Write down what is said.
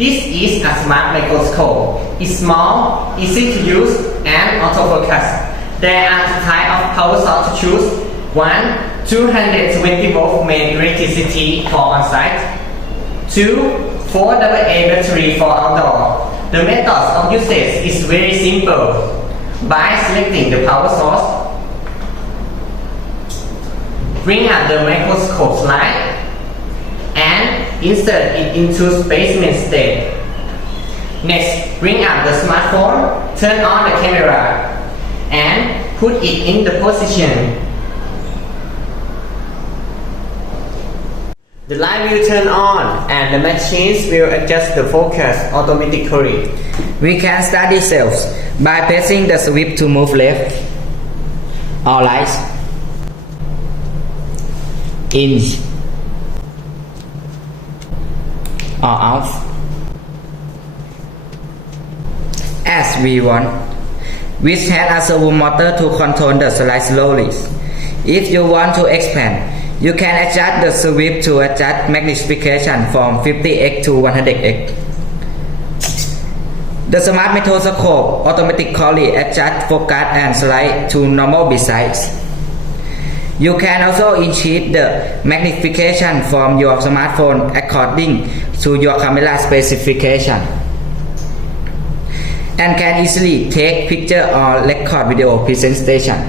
This is a smart microscope. It's small, easy to use, and autofocus. There are two types of power source to choose. One, 220 volt main electricity for on-site. Two, 4 AA battery for outdoor. The method of usage is very simple. By selecting the power source, bring up the microscope slide insert it into specimen state. Next, bring up the smartphone, turn on the camera, and put it in the position. The light will turn on and the machines will adjust the focus automatically. We can study cells by pressing the switch to move left or right, in or out as we want. Which has a servo motor to control the slide slowly. If you want to expand, you can adjust the sweep to adjust magnification from 50x to 100x. The smart microscope automatically adjusts focus and slide to normal size. You can also increase the magnification from your smartphone according to your camera specification and can easily take picture or record video presentation.